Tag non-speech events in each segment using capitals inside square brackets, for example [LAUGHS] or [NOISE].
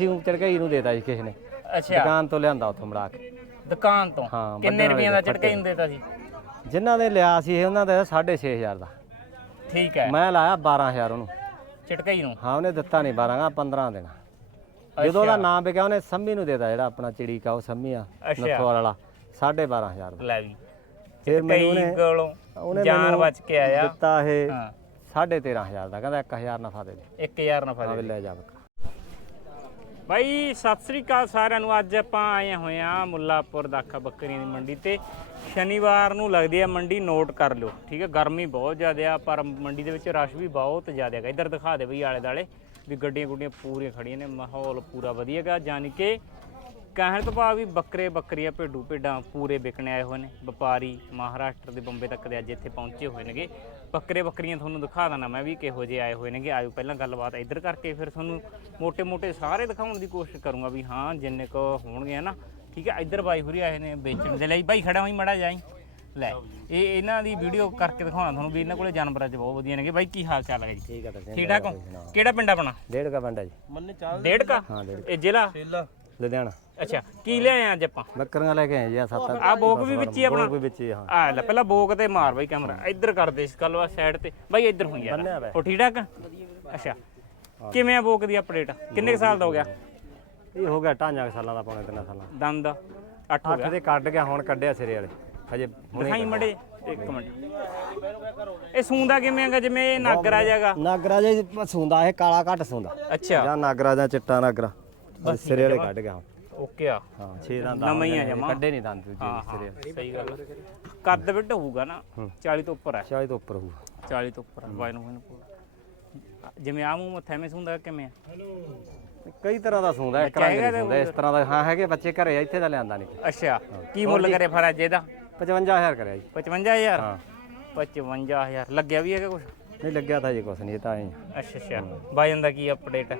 ਸੀ ਚੜਕਾਈ ਨੂੰ ਦੇਤਾ ਜੀ ਕਿਸੇ ਨੇ। ਅੱਛਾ। ਦੁਕਾਨ ਤੋਂ ਲਿਆਂਦਾ ਉੱਥੋਂ ਮੜਾ ਕੇ। ਦੁਕਾਨ ਤੋਂ? ਹਾਂ, ਕਿੰਨੇ ਰੁਪਈਆਂ ਦਾ ਵਾਲੇ ਝਟਕਾ ਹੀ ਦੇਤਾ ਸੀ ਜਿਨ੍ਹਾਂ ਦੇ ਲਿਆ ਸੀ ਇਹ ਉਹਨਾਂ ਦਾ 6500 ਦਾ। ਠੀਕ ਹੈ। ਮੈਂ ਲਾਇਆ 12000 ਉਹਨੂੰ। ਝਟਕਾਈ ਨੂੰ? ਹਾਂ ਉਹਨੇ ਦਿੱਤਾ ਨਹੀਂ 12 ਗਾ 15 ਦੇਣਾ। ਜਦੋਂ ਉਹਦਾ ਨਾਮ ਵਿਕਿਆ ਉਹਨੇ ਸੰਮੀ ਨੂੰ ਦੇਤਾ ਜਿਹੜਾ ਆਪਣਾ ਚਿੜੀ ਕਾ ਉਹ ਸੰਮੀ ਆ ਅੱਛਾ। ਨਥੋਰ ਵਾਲਾ 12500 ਦਾ। ਲੈ ਵੀ। ਫਿਰ ਮੈਨੂੰ ਕਈ ਉਹਨੇ ਕੋਲੋਂ ਉਹਨੇ ਜਾਨ ਮੈਨੂੰ ਬਚ ਕੇ ਆਇਆ। ਦਿੱਤਾ ਇਹ ਹਾਂ। 13500 ਦਾ ਕਹਿੰਦਾ 1000 ਨਫਾ ਦੇ ਦੇ। 1000 ਨਫਾ ਆ ਦੇ ਵੀ ਲੈ ਜਾ ਬੱਕਰਾ ਬਾਈ, ਸਤਿ ਸ੍ਰੀ ਅਕਾਲ ਸਾਰਿਆਂ ਨੂੰ। ਅੱਜ ਆਪਾਂ ਆਏ ਹੋਏ ਆ ਮੁੱਲਾਪੁਰ ਦਾਖਾ ਬੱਕਰੀਆਂ ਦੀ ਮੰਡੀ ਤੇ। ਸ਼ਨੀਵਾਰ ਨੂੰ ਲੱਗਦੀ ਆ ਮੰਡੀ, ਨੋਟ ਕਰ ਲਿਓ। ਠੀਕ ਹੈ ਗਰਮੀ ਬਹੁਤ ਜ਼ਿਆਦਾ ਆ, ਪਰ ਮੰਡੀ ਦੇ ਵਿੱਚ ਰਸ਼ ਵੀ ਬਹੁਤ ਜ਼ਿਆਦਾ ਹੈਗਾ। ਇੱਧਰ ਦਿਖਾ ਦੇ ਬਈ ਆਲੇ ਦਾਲੇ ਵੀ ਗੱਡੀਆਂ ਗੁੱਡੀਆਂ ਪੂਰੀਆਂ ਖੜੀਆਂ ਨੇ, ਮਾਹੌਲ ਪੂਰਾ ਵਧੀਆ ਹੈਗਾ। ਯਾਨੀ ਕਿ ਕਹਿਣ ਤੋਂ ਭਾਵ ਵੀ ਬੱਕਰੇ ਬੱਕਰੀਆਂ ਭੇਡੂ ਭੇਡਾਂ ਪੂਰੇ ਵਿਕਣੇ ਆਏ ਹੋਏ ਨੇ। ਵਪਾਰੀ ਮਹਾਰਾਸ਼ਟਰ ਦੇ ਬੰਬੇ ਤੱਕ ਦੇ ਅੱਜ ਇੱਥੇ ਪਹੁੰਚੇ ਹੋਏ ਨੇਗੇ। ਬੱਕਰੇ ਬੱਕਰੀਆਂ ਤੁਹਾਨੂੰ ਦਿਖਾ ਦਾਂ ਮੈਂ ਵੀ ਕਿਹੋ ਜਿਹੇ ਆਏ ਹੋਏ ਨੇਗੇ। ਆਇਓ ਪਹਿਲਾਂ ਗੱਲਬਾਤ ਇੱਧਰ ਕਰਕੇ ਫਿਰ ਤੁਹਾਨੂੰ ਮੋٹے-ਮੋٹے ਸਾਰੇ ਦਿਖਾਉਣ ਦੀ ਕੋਸ਼ਿਸ਼ ਕਰੂੰਗਾ ਵੀ ਹਾਂ ਜਿੰਨੇ ਕ ਹੋਣਗੇ ਨਾ ਠੀਕ ਹੈ ਇੱਧਰ ਬਾਈ ਹੁਰੀ ਆਏ ਨੇ ਵੇਚਣ ਦੇ ਲਈ। ਬਾਈ ਖੜਾ ਹੋਈ ਮੜਾ ਜਾਈ ਲੈ ਇਹ ਇਹਨਾਂ ਦੀ ਵੀਡੀਓ ਕਰਕੇ ਦਿਖਾਉਣਾ ਤੁਹਾਨੂੰ ਵੀ ਇਹਨਾਂ ਕੋਲੇ ਜਾਨਵਰਾਂ 'ਚ ਬਹੁਤ ਵਧੀਆ ਨੇਗੇ। ਬਾਈ ਕੀ ਹਾਲ ਚਾਲ ਹੈ ਜੀ ਠੀਕ ਠਾਕ ਹੋ? ਕਿਹੜਾ ਪਿੰਡ ਆਪਣਾ? ਡੇਢ ਕਾ ਪਿੰਡ ਹੈ ਜੀ। ਮੰਨੇ ਚਾਲ ਡੇਢ ਕਾ ਹਾਂ ਡੇਢ ਇਹ ਜ਼ਿਲ੍ਹਾ? ਲੁਧਿਆਣਾ। ਅੱਛਾ ਕੀ ਲਿਆਏ ਅੱਜ ਆਪਾਂ? ਬੱਕਰੀਆਂ ਲੈ ਕੇ ਆਏ ਜੀ ਆ ਸੱਤ ਆ ਬੋਕ ਵੀ ਵਿੱਚ ਹੀ ਆਪਣਾ? ਕੋਈ ਵਿੱਚ ਹੀ ਆ, ਹਾਂ। ਆ ਲੈ ਪਹਿਲਾਂ ਬੋਕ ਤੇ ਮਾਰ ਬਾਈ ਕੈਮਰਾ। ਇੱਧਰ ਕਰਦੇ ਇਸ ਕੱਲ ਵਾ ਸਾਈਡ ਤੇ। ਬਾਈ ਇੱਧਰ ਹੋਈ ਬੰਨਿਆ ਯਾਰ ਵਾ। ਉਹ ਠੀਕ ਠਾਕ ਅੱਛਾ। ਕਿਵੇਂ ਆ ਬੋਕ ਦੀ ਅਪਡੇਟ ਕਿੰਨੇ ਕੁ ਸਾਲ ਦਾ ਹੋ ਗਿਆ? ਇਹ ਹੋ ਗਿਆ ਢਾਂਜਾਂ ਸਾਲਾਂ ਦਾ ਪੌਣੇ ਤਿੰਨ ਸਾਲਾਂ ਦੰਦ? 8 ਹੋ ਅੱਠ ਗਿਆ। ਦੇ ਕੱਢ ਗਿਆ ਹੁਣ ਕੱਢਿਆ ਸਿਰੇ ਵਾਲੇ। ਹਜੇ ਹੁਣੇ ਦਿਖਾਈ ਮੜੇ ਇੱਕ ਮਿੰਟ। ਇਹ ਸੂੰਦਾ ਕਿਵੇਂ ਹੈਗਾ? ਜਿਵੇਂ ਇਹ ਨਾਗਰਾ ਜਾਗਾ ਨਾਗਰਾ ਜੇ ਸੁੰਦਾ ਇਹ ਕਾਲਾ ਘੱਟ ਸੁੰਦਾ। ਅੱਛਾ। ਜਾਂ ਨਾਗਰਾ ਜਾਂ ਚਿੱਟਾ ਨਾਗਰਾ। ਸਿਰੇ ਵਾਲੇ ਕੱਢ ਗਿਆ ਹੁਣ। ਓਕੇ ਆ। ਹਾਂ। 6 ਦੰਦ ਨਵਾਂ ਹੀ ਆ ਜਮਾਂ। ਕੱਢੇ ਨਹੀਂ ਦੰਦ ਦੂਜੇ ਹਾਂ ਸਿਰੇ। ਹਾਂ ਸਹੀ ਗੱਲ ਆ। ਕੱਦ ਵਿੱਢ ਹੋਊਗਾ ਨਾ 40 ਤੋਂ ਉੱਪਰ ਹੈ ਸ਼ਾਇਦ ਤੋਂ ਉੱਪਰ ਹੋਊ 40 ਤੋਂ ਉੱਪਰ ਹੈ। ਬਾਈ ਨੂੰ ਮੈਨੂੰ ਪੂਰਾ। ਜਿਵੇਂ ਆ ਮੂੰਹ ਮੱਥੇ ਐਵੇਂ ਸੁੰਦਾ ਕਿਵੇਂ ਆ? ਕਈ ਤਰ੍ਹਾਂ ਦਾ ਸੁੰਦਾ ਇੱਕ ਰੰਗ ਨਹੀਂ ਸੁੰਦਾ ਇਸ ਤਰ੍ਹਾਂ ਦਾ। ਹਾਂ ਹੈਗੇ ਬੱਚੇ ਘਰੇ ਆ, ਇੱਥੇ ਦਾ ਲਿਆਂਦਾ ਨਹੀਂ। ਅੱਛਾ ਕੀ ਮੁੱਲ ਕਰੇ ਫਿਰ ਅੱਜ ਇਹਦਾ? 55000 ਕਰਿਆ ਜੀ। 55000 ਹਾਂ। 55000 ਲੱਗਿਆ ਵੀ ਹੈਗਾ ਕੁਝ ਨਹੀਂ ਲੱਗਿਆ ਤਾਂ ਜੀ ਕੁਛ ਨਹੀਂ ਇਹ ਤਾਂ ਐਂ ਹੀ ਆ। ਅੱਛਾ ਅੱਛਾ। ਬਾਜਨ ਦਾ ਕੀ ਅਪਡੇਟ ਹੈ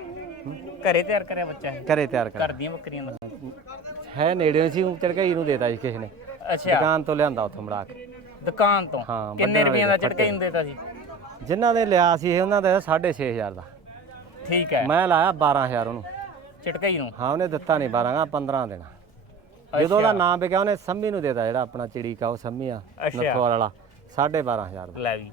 ਘਰੇ ਤਿਆਰ ਕਰਿਆ ਬੱਚਾ ਇਹ? ਘਰੇ ਤਿਆਰ ਕਰ ਘਰ ਦੀਆਂ ਬੱਕਰੀਆਂ ਦਾ? ਹੈ ਨੇੜੇ ਸੀ ਉਹ ਚੜਕਾਈ ਨੂੰ ਦੇਤਾ ਜੀ ਕਿਸੇ ਨੇ। ਅੱਛਾ। ਦੁਕਾਨ ਤੋਂ ਲਿਆਂਦਾ ਉੱਥੋਂ ਮੜਾ ਕੇ। ਦੁਕਾਨ ਤੋਂ? ਹਾਂ, ਕਿੰਨੇ ਵੱਢਣ ਰੁਪਈਆਂ ਦਾ ਵਾਲੇ ਝਟਕਾ ਹੀ ਦੇਤਾ ਸੀ? ਜਿਨ੍ਹਾਂ ਦੇ ਲਿਆ ਸੀ ਇਹ ਉਹਨਾਂ ਦਾ 6500 ਦਾ। ਠੀਕ ਹੈ। ਮੈਂ ਲਾਇਆ 12000 ਉਹਨੂੰ। ਝਟਕਾਈ ਨੂੰ? ਹਾਂ ਉਹਨੇ ਦਿੱਤਾ ਨਹੀਂ 12 ਗਾ 15 ਦੇਣਾ। ਜਦੋਂ ਉਹਦਾ ਨਾਮ ਵਿਕਿਆ ਉਹਨੇ ਸੰਮੀ ਨੂੰ ਦੇਤਾ ਜਿਹੜਾ ਆਪਣਾ ਚਿੜੀ ਕਾ ਉਹ ਸੰਮੀ ਆ ਅੱਛਾ। ਨਥੋਰ ਵਾਲਾ 12500 ਦਾ। ਲੈ ਵੀ।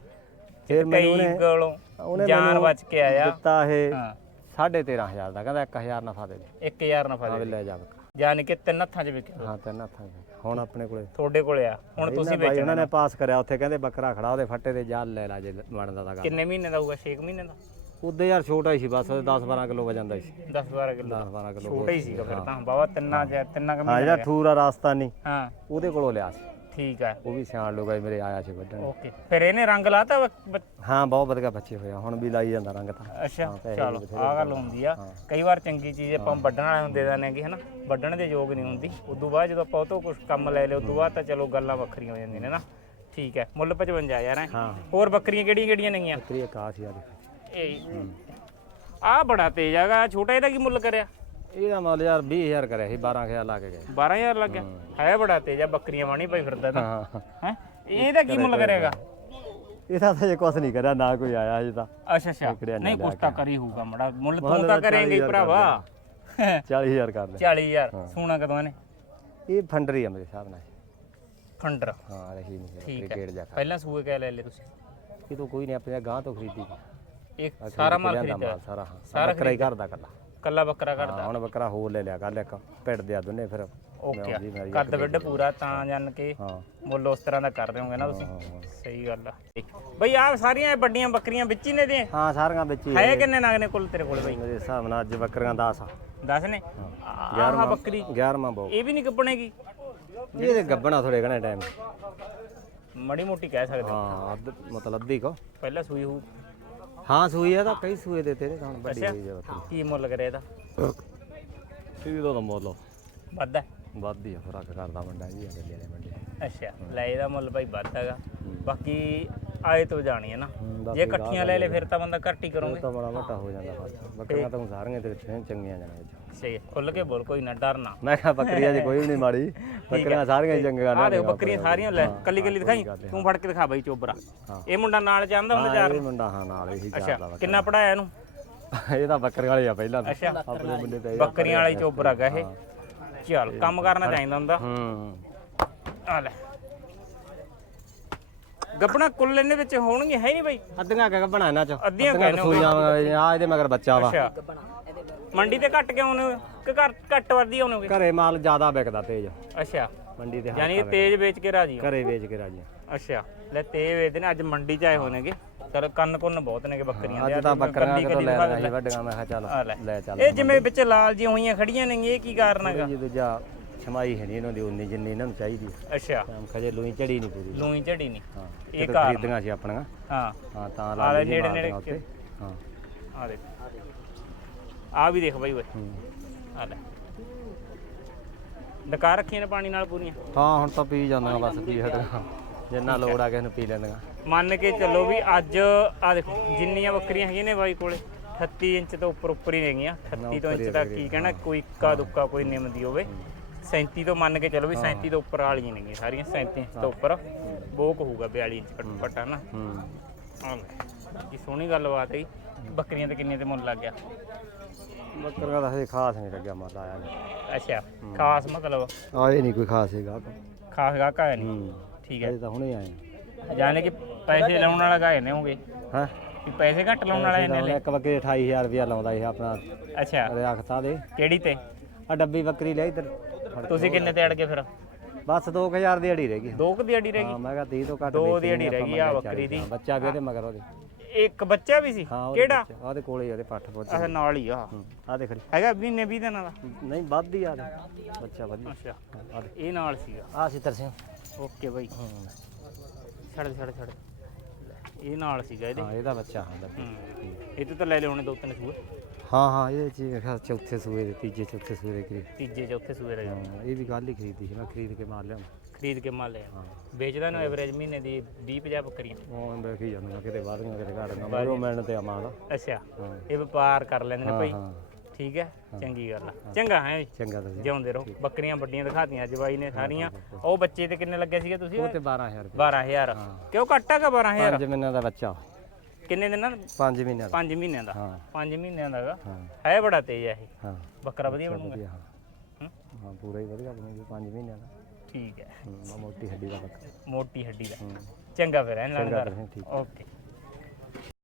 ਫਿਰ ਮੈਨੂੰ ਕਈ ਉਹਨੇ ਕੋਲੋਂ ਉਹਨੇ ਜਾਨ ਮੈਨੂੰ ਬਚ ਕੇ ਆਇਆ। ਦਿੱਤਾ ਇਹ ਹਾਂ। 13500 ਦਾ ਕਹਿੰਦਾ 1000 ਨਫਾ ਦੇ ਦੇ। 1000 ਨਫਾ ਦੇ ਲੈ ਜਾ ਬੱਕਰਾ। ਯਾਨੀ ਕਿ ਤਿੰਨ ਹੱਥਾਂ 'ਚ ਵਿਕਿਆ ਹਾਂ ਤਿੰਨ ਹੱਥਾਂ ਚ ਹੁਣ ਆਪਣੇ ਕੋਲੇ ਤੁਹਾਡੇ ਕੋਲੇ ਆ। ਹੁਣ ਤੁਸੀਂ ਇਹਨਾਂ ਬਾਈ ਵੇਚਣਾ ਉਹਨਾਂ ਨੇ ਪਾਸ ਕਰਿਆ ਉੱਥੇ ਕਹਿੰਦੇ ਬੱਕਰਾ ਖੜਾ ਉਹਦੇ ਫੱਟੇ ਤੇ ਜਾਲ ਲੈ ਲਾ ਜੇ ਬਣਦਾ ਤਾਂ ਗੱਲ ਕਿੰਨੇ ਮਹੀਨੇ ਦਾ ਹੋਊਗਾ? 6 ਮਹੀਨੇ ਦਾ? ਉਦੋਂ ਯਾਰ ਛੋਟਾ ਹੀ ਸੀ ਬਸ 10 12 ਕਿਲੋ ਵਜਨ ਦਾ ਸੀ। 10 12 ਕਿਲੋ। 10 12 ਕਿਲੋ ਛੋਟਾ ਹੀ ਸੀਗਾ ਫਿਰ ਤਾਂ। ਬਾਬਾ ਤਿੰਨਾਂ ਚ ਤਿੰਨਾਂ ਕੁ ਹਾਂ ਮਹੀਨੇ ਜਿਹੜਾ ਠੂਰਾ ਰਾਜਸਥਾਨੀ ਹਾਂ। ਉਹਦੇ ਕੋਲੋਂ ਲਿਆ ਸੀ। ਠੀਕ ਹੈ। ਉਹ ਵੀ ਸਿਆਣ ਲੋਗਾ ਮੇਰੇ ਆਇਆ ਸੀ ਵੱਢਣ। ਓਕੇ ਫਿਰ ਇਹਨੇ ਰੰਗ ਲਾਤਾ ਹਾਂ ਬਹੁਤ ਵਧੀਆ ਬੱਚੇ ਹੋਇਆ ਹੁਣ ਵੀ ਲਾਈ ਜਾਂਦਾ ਰੰਗ ਤਾਂ। ਅੱਛਾ ਚਲੋ ਆਹ ਗੱਲ ਹੁੰਦੀ ਆ। ਕਈ ਵਾਰ ਚੰਗੀ ਚੀਜ਼ ਆਪਾਂ ਵੱਢਣ ਵਾਲੇ ਹੁੰਦੇ ਦਾ ਨੇਗੇ ਹਨਾ? ਵੱਢਣ ਦੇ ਯੋਗ ਨਹੀਂ ਹੁੰਦੀ। ਉਦੋਂ ਬਾਅਦ ਜਦੋਂ ਆਪਾਂ ਉਹ ਤੋਂ ਕੁਝ ਕੰਮ ਲੈ ਲਿਆ ਉਦੋਂ ਬਾਅਦ ਤਾਂ ਚਲੋ ਗੱਲਾਂ ਵੱਖਰੀਆਂ ਹੋ ਜਾਂਦੀਆਂ ਨੇ ਨਾ। ਠੀਕ ਹੈ ਮੁੱਲ 55 ਯਾਰ ਹੈ। ਹਾਂ। ਹੋਰ ਬੱਕਰੀਆਂ ਕਿਹੜੀਆਂ ਕਿਹੜੀਆਂ ਨੇਗੀਆਂ? ਬੱਕਰੀ ਆ ਦੇ ਇਹ ਆ ਬੜਾ ਤੇਜ਼ ਹੈਗਾ ਛੋਟਾ ਇਹਦਾ ਕੀ ਮੁੱਲ ਕਰਿਆ? ਇਹਦਾ ਮੁੱਲ ਯਾਰ 20000 ਕਰਿਆ ਸੀ 12000 ਲਾ ਕੇ ਗਏ। 12000 ਲੱਗ ਗਿਆ। ਹੈ ਬੜਾ ਤੇਜ਼ ਆ ਬੱਕਰੀਆਂ ਵਾਣੀ ਪਈ ਫਿਰਦਾ ਤਾਂ। ਹਾਂ ਹੈ। ਇਹਦਾ ਕੀ ਮੁੱਲ ਕਰੇਗਾ? ਇਹਦਾ ਤਾਂ ਜੇ ਕੁਛ ਨਹੀਂ ਕਰਿਆ ਨਾ ਕੋਈ ਆਇਆ ਅਜੇ ਤਾਂ। ਅੱਛਾ ਅੱਛਾ। ਨਹੀਂ ਨਾ ਕੁਛ ਤਾਂ ਕਰੀ ਹੋਊਗਾ ਮੜਾ। ਮੁੱਲ ਤੂੰ ਤਾਂ ਕਰੇਂਗੇ ਹੀ 40,000 ਭਰਾਵਾ। 40000 ਕਰ ਦੇ 40000 [LAUGHS] ਸੋਨਾ ਕਦੋਂ ਇਹਨੇ? ਇਹ ਫੰਡਰੀ ਆ ਮੇਰੇ ਹਿਸਾਬ ਨਾਲ। ਫੰਡਰ। ਹਾਂ ਰਹੀ ਨਹੀਂ ਕ੍ਰਿਕਟ ਜਾ ਪਹਿਲਾਂ ਸੂਏ ਕਹਿ ਲੈ ਲੈ ਤੁਸੀਂ? ਇਹ ਤਾਂ ਕੋਈ ਨਹੀਂ ਆਪਣੇ ਗਾਂ ਤੋਂ ਖਰੀਦੀ। ਇਹ ਸਾਰਾ ਮਾਲ ਖਰੀਦਿਆ। ਸਾਰਾ। ਹਾਂ ਸਾਰਾ ਬੱਕਰਾ ਹੀ ਘਰ ਦਾ ਕੱਲਾ ਕੱਲਾ ਬੱਕਰਾ ਕੱਢਦਾ। ਹੁਣ ਬੱਕਰਾ ਹੋਰ ਲੈ ਲਿਆ ਕੱਲ ਇੱਕ ਪਿੜ ਦਿਆ ਦੋਨੇ ਫਿਰ। ਓਕੇ ਕੱਦ ਵਿੱਡ ਪੂਰਾ ਤਾਂ ਜਾਣ ਕੇ ਹਾਂ। ਮੁੱਲ ਉਸ ਤਰ੍ਹਾਂ ਦਾ ਕਰ ਹੋਗੇ ਨਾ ਤੁਸੀਂ। ਸਹੀ ਗੱਲ ਆ। ਬਈ ਆਹ ਸਾਰੀਆਂ ਇਹ ਵੱਡੀਆਂ ਬੱਕਰੀਆਂ ਵਿੱਚ ਹੀ ਨੇ ਦੇ ਹਾਂ ਸਾਰੀਆਂ ਵਿੱਚ ਹੀ ਹੈ ਕਿੰਨੇ ਨਗ ਨੇ ਕੁੱਲ ਤੇਰੇ ਕੋਲ ਬਈ? ਮੇਰੇ ਹਿਸਾਬ ਨਾਲ ਅੱਜ ਬੱਕਰੀਆਂ 10 ਆ। ਦੱਸ ਨੇ? ਆਹ ਬੱਕਰੀ। 11ਵਾਂ ਬਹੁ ਇਹ ਵੀ ਨਹੀਂ ਕੱਪਣੇਗੀ ਇਹ ਤੇ ਗੱਬਣਾ ਥੋੜੇ ਘਣੇ ਟਾਈਮ ਮੜੀ ਮੋਟੀ ਕਹਿ ਸਕਦੇ ਹਾਂ ਅੱਧ ਮਤਲਬ ਅੱਧੀ ਕੋ। ਪਹਿਲਾਂ ਸੂਈ ਹੋ ਹਾਂ ਸੂਈ ਆ ਤਾਂ ਕਈ ਸੂਏ ਦੇ ਤੇਰੇ ਹੁਣ ਵੱਡੀ ਹੋਈ ਜਾ ਬੱਕਰੀ ਕੀ ਮੁੱਲ ਕਰੇ ਇਹਦਾ? ਇਹ ਤਾਂ ਮੁੱਲ। ਵੱਧਾ ਵੱਧਦੀ ਆ ਫ਼ਰਕ ਕਰਦਾ ਮੰਡਾ ਜੀ ਅੱਗੇ ਵਾਲੇ ਮੰਡੇ। ਅੱਛਾ ਲੈ ਇਹਦਾ ਮੁੱਲ ਭਾਈ ਵੱਧ ਹੈਗਾ। ਬਾਕੀ ਆਏ ਤੋਂ ਜਾਣੀ ਹੈ ਨਾ। ਹੂੰ, ਜੇ ਇਕੱਠੀਆਂ ਲੈ ਲੈ ਫਿਰ ਤਾਂ ਬੰਦਾ ਘੱਟ ਹੀ ਕਰੋਗੇ। ਤਾਂ ਬੜਾ ਮੋਟਾ ਹੋ ਜਾਂਦਾ ਫ਼ਰਕ ਬੱਕਰੀਆਂ ਤਾਂ ਸਾਰੀਆਂ ਤੇਰੇ ਚੰਗੀਆਂ ਜਾਣੀਆਂ ਵਿੱਚ। ਸਹੀ ਹੈ। ਖੁੱਲ ਕੇ ਬੋਲ ਕੋਈ ਨਾ ਡਰਨਾ ਮੈਂ ਕਿਹਾ ਬੱਕਰੀਆਂ 'ਚ ਕੋਈ ਵੀ ਨਹੀਂ ਮਾੜੀ। [LAUGHS] ਬੱਕਰੀਆਂ ਸਾਰੀਆਂ ਚੰਗੀਆਂ ਆ ਦੇਖੋ ਬੱਕਰੀਆਂ ਸਾਰੀਆਂ ਲੈ ਕੱਲੀ ਕੱਲੀ ਦਿਖਾਈ? ਤੂੰ ਫੜ ਕੇ ਦਿਖਾ ਬਾਈ ਚੋਬਰਾ ਇਹ ਮੁੰਡਾ ਨਾਲ ਜਾਂਦਾ ਹੁੰਦਾ ਚਾਰ ਇਹ ਮੁੰਡਾ ਹਾਂ ਨਾਲ ਇਹੀ ਵਾ ਕਿੰਨਾ ਪੜਾਇਆ ਇਹਨੂੰ? [LAUGHS] ਇਹ ਤਾਂ ਬੱਕਰੇ ਵਾਲੇ ਆ ਪਹਿਲਾਂ। ਅੱਛਾ। ਆਪਣੇ ਮੁੰਡੇ ਤੇ ਬੱਕਰੀਆਂ ਵਾਲੀ ਚੋਬਰ ਹੈਗਾ ਇਹ। ਚੱਲ ਕੰਮ ਕਰਨਾ ਚਾਹੀਦਾ ਹੁੰਦਾ। ਹੂੰ। ਆ ਲੈ। ਗੱਬਣਾ ਕੁੱਲ ਇਹਦੇ ਵਿੱਚ ਹੋਣਗੇ ਹੈ ਨਹੀਂ ਬਾਈ? ਅੱਧੀਆਂ ਕਿ ਬਣਾ ਇਹਨਾਂ ਚ। ਅੱਧੀਆਂ ਲਓ। ਸੂਈਆਂ ਆ ਇਹਦੇ ਮਗਰ ਬੱਚਾ ਵਾ। ਮੰਡੀ ਤੇ ਘੱਟ ਕਿਉਂ ਨੇ? ਕਿ ਘੱਟ ਘੱਟ ਵਰਦੀ ਆਉਣਗੇ ਘਰੇ ਮਾਲ ਜ਼ਿਆਦਾ ਵਿਕਦਾ ਤੇਜ। ਅੱਛਾ। ਮੰਡੀ ਤੇ ਯਾਨੀ ਤੇਜ਼ ਵੇਚ ਕੇ ਰਾਜੀ ਹੋ। ਘਰੇ ਵੇਚ ਕੇ ਰਾਜੀ ਅੱਛਾ। ਲੈ ਤੇਜ਼ ਵੇਚਦੇ ਨੇ ਅੱਜ ਮੰਡੀ ਚ ਆਏ ਹੋਏ ਨੇਗੇ। ਚਲ ਕੰਨ ਕੁੰਨ ਬਹੁਤ ਨੇਗੇ ਬੱਕਰੀਆਂ ਦੇ। ਅੱਜ ਤਾਂ ਕਿਤੋਂ ਕੱਲੀ ਲੈ ਦੇ। ਸੀ ਵੱਡੀਆਂ ਮੈਂ ਕਿਹਾ ਚੱਲ ਆ ਲੈ। ਲੈ ਚੱਲ। ਇਹ ਜਿਵੇਂ ਵਿੱਚ ਲਾਲ ਜੀ ਹੋਈਆਂ ਖੜੀਆਂ ਨੇ ਇਹ ਕੀ ਕਾਰਨ ਹੈਗਾ? ਜੀ ਦੂਜਾ ਛਮਾਈ ਹੈ ਨਹੀਂ ਇਹਨਾਂ ਦੀ ਉਨੀ ਜਿੰਨੀ ਇਹਨਾਂ ਨੂੰ ਚਾਹੀਦੀ। ਅੱਛਾ। ਟਾਈਮ ਖਜੇ ਲੂਈ ਚੜੀ ਨਹੀਂ ਪੂਰੀ। ਲੂਈ ਝੜੀ ਨਹੀਂ ਹਾਂ ਇਹ ਇਹ ਕਾਰਨ। ਖਰੀਦੀਆਂ ਸੀ ਆਪਣੀਆਂ। ਹਾਂ। ਹਾਂ ਤਾਂ ਲੈ ਲਾ ਲਈ ਨੇੜੇ ਨੇੜੇ ਹਾਂ। ਆ ਦੇਖ। ਆ ਵੀ ਦੇਖ ਬਾਈ ਓਏ। ਹੂੰ। ਆ ਲੈ। ਡਕਾ ਰੱਖੀਆਂ ਨੇ ਪਾਣੀ ਨਾਲ ਪੂਰੀਆਂ। ਹਾਂ ਹੁਣ ਤਾਂ ਪੀ ਜਾਂਦੀਆਂ ਬਸ ਪੀ ਹਟੀਆਂ ਜਿੰਨਾ ਲੋੜ ਆ ਕਿਸੇ ਨੂੰ ਪੀ ਲੈਂਦੀਆਂ ਮੰਨ ਕੇ ਚੱਲੋ ਵੀ ਅੱਜ ਆ ਦੇਖੋ ਜਿੰਨੀਆਂ ਬੱਕਰੀਆਂ ਹੈਗੀਆਂ ਨੇ ਬਾਈ ਕੋਲੇ 38 ਇੰਚ ਤੋਂ ਉੱਪਰ ਉੱਪਰ ਹੀ ਨੇਗੀਆਂ 38 ਤੋਂ ਇੰਚ ਤੱਕ ਕੀ ਕਹਿਣਾ ਕੋਈ ਇੱਕਾ ਦੁੱਕਾ ਕੋਈ ਨਿਮਦੀ ਹੋਵੇ। 37 ਤੋਂ ਮੰਨ ਕੇ ਚੱਲੋ ਵੀ 37 ਤੋਂ ਉੱਪਰ ਵਾਲੀਆਂ ਨੇਗੀਆਂ ਸਾਰੀਆਂ 37 ਇੰਚ ਤੋਂ ਉੱਪਰ। ਬੋਕ ਹੋਊਗਾ 42 ਇੰਚ ਘੱਟੋ ਘੱਟ ਹਨਾ ਹੂੰ। ਕੀ ਸੋਹਣੀ ਗੱਲਬਾਤ ਹੈ। ਬੱਕਰੀਆਂ ਤੇ ਕਿੰਨੇ ਤੇ ਮੁੱਲ ਲੱਗ ਗਿਆ? ਬੱਕਰੀਆਂ ਦਾ ਹਜੇ ਖਾਸ ਨਹੀਂ ਲੱਗਿਆ ਮਾਤਾ ਆਇਆ ਨਹੀਂ ਅੱਛਾ ਖਾਸ ਮਤਲਬ? ਆਏ ਨਹੀਂ ਕੋਈ ਖਾਸ ਹੈਗਾ ਖਾਸ ਗਾਹਕ ਆਇਆ ਨਹੀਂ ਹੂੰ ਠੀਕ ਹੈ। ਅਜੇ ਤਾਂ ਹੁਣੇ ਆਏ ਜਾਣੇ ਕਿ ਪੈਸੇ ਲਾਉਣ ਵਾਲਾ ਗਾਏ ਨੇ ਹੋਗੇ? ਹਾਂ? ਵੀ ਪੈਸੇ ਘੱਟ ਲਾਉਣ ਵਾਲੇ ਨੇ ਲੈ ਇੱਕ ਬੱਕਰੀ 28000 ਰੁਪਇਆ ਲਾਉਂਦਾ ਇਹ ਆਪਣਾ ਅੱਛਾ। ਰਿਆਖਤਾ ਦੇ। ਕਿਹੜੀ ਤੇ? ਆ ਡੱਬੀ ਬੱਕਰੀ ਲੈ ਇੱਧਰ। ਫੜ ਕੇ। ਤੁਸੀਂ ਕਿੰਨੇ ਤੇ ਅੜ ਗਏ ਫਿਰ? ਬਸ 2000 ਦੀ ਅੜੀ ਰਹਿ ਗਈ। ਦੋ ਕੁ ਦੀ ਅੜੀ ਰਹਿ ਹਾਂ ਮੈਂ ਕਿਹਾ 30 ਤੋਂ ਘੱਟ ਦੋ ਵੇਚੀ ਦੀ ਅੜੀ ਰਹਿ ਗਈ ਆ ਮੰਗਿਆ ਬੱਕਰੀ ਦੀ। ਹਾਂ, ਬੱਚਾ ਵੀ ਉਹਦੇ ਮਗਰ ਉਹਦੇ। ਗਈ ਇੱਕ ਬੱਚਾ ਵੀ ਸੀ? ਹਾਂ ਉਹਦੇ ਕਿਹੜਾ? ਬੱਚਾ, ਉਹਦੇ ਕੋਲੇ ਹੀ ਉਹਦੇ ਪੱਠ ਪੁੱਛ ਅੱਛਾ ਨਾਲ ਹੀ ਆ। ਆ ਦੇਖ ਲਈ ਹੈਗਾ ਮਹੀਨੇ 20 ਦਿਨਾਂ ਦਾ? ਨਹੀਂ ਵੱਧ ਹੀ ਆ ਦੇ। ਬੱਚਾ ਵਧੀਆ ਅੱਛਾ। ਆ ਦੇ ਇਹ ਨਾਲ ਸੀਗਾ। ਆ ਸੀ ਤਰਸੇ ਓਕੇ ਬਾਈ। ਛੱਡ ਛੱਡ ਛੱਡ। ਇਹ ਨਾਲ ਸੀਗਾ ਇਹਦੇ। ਹਾਂ ਇਹਦਾ ਬੱਚਾ ਹਾਂ ਡੱਬੀ। ਹੂੰ। ਇਹ ਤੋਂ ਤਾਂ ਲੈ ਲਿਓ ਹੁਣੇ ਦੋ ਤਿੰਨ ਸੂਏ। ਹਾਂ ਹਾਂ ਇਹਦੇ ਚ ਹੀ ਚੌਥੇ ਸੂਏ ਦੇ ਤੀਜੇ ਚੌਥੇ ਸੂਏ ਦੇ ਕਰੀਬ। ਤੀਜੇ ਚੌਥੇ ਸੂਏ ਦਾ। ਹਾਂ, ਇਹ ਵੀ ਕੱਲ ਹੀ ਖਰੀਦੀ ਸੀ ਮੈਂ ਖਰੀਦ ਕੇ ਮਾਰ ਲਿਆ। ਖਰੀਦ ਕੇ ਮਾਲ ਲਿਆ ਹਾਂ। ਵੇਚਦਾ ਨੂੰ ਐਵਰੇਜ ਮਹੀਨੇ ਦੀ 20 50 ਬੱਕਰੀਆਂ ਉਹ ਵੇਖੀ ਜਾਂਦਾ ਕਿਤੇ ਵਾਧੀਆਂ ਕਿਤੇ ਘਾਟੀਆਂ ਮਰੋ ਮਿਲਣ ਤੇ ਆਮਾਲ ਅੱਛਾ ਹਾਂ। ਇਹ ਵਪਾਰ ਕਰ ਲੈਂਦੇ ਨੇ ਹਾਂ ਭਾਈ। ਹਾਂ। ਠੀਕ ਹੈ ਚੰਗੀ ਗੱਲ ਆ। ਚੰਗਾ ਹੈ। ਚੰਗਾ ਤੁਸੀਂ ਜਿਉਂਦੇ ਰਹੋ। ਬੱਕਰੀਆਂ ਵੱਡੀਆਂ ਦਿਖਾਤੀਆਂ ਅੱਜ ਬਾਈ ਨੇ ਸਾਰੀਆਂ। ਉਹ ਬੱਚੇ ਤੇ ਕਿੰਨੇ ਲੱਗੇ ਸੀਗੇ ਤੁਸੀਂ? ਉਹ ਤੇ 12000 ਰੁਪਏ। 12000 ਕਿਉਂ ਘੱਟ ਹੈਗਾ 12000 ਪੰਜ ਮਹੀਨਿਆਂ ਦਾ ਬੱਚਾ। ਕਿੰਨੇ ਦਿਨਾਂ ਦਾ? ਪੰਜ ਮਹੀਨਿਆਂ ਦਾ। 5 ਮਹੀਨਿਆਂ ਦਾ। ਹਾਂ। 5 ਮਹੀਨਿਆਂ ਦਾ ਹੈਗਾ। ਹਾਂ। ਹੈ ਬੜਾ ਤੇਜ਼ ਆ ਇਹ। ਹਾਂ। ਬੱਕਰਾ ਵਧੀਆ ਬਣੂਗਾ। ਵਧੀਆ। ਹਾਂ ਹੂੰ? ਹਾਂ ਪੂਰਾ ਹੀ ਵਧੀਆ ਬਣੂਗਾ ਪੰਜ ਮਹੀਨਿਆਂ ਦਾ। ਠੀਕ ਹੈ। ਮੋਟੀ ਹੱਡੀ ਦਾ ਬੱਕਰਾ ਮੋਟੀ ਹੱਡੀ ਦਾ। ਚੰਗਾ ਫਿਰ ਤੁਸੀਂ ਠੀਕ। ਓਕੇ।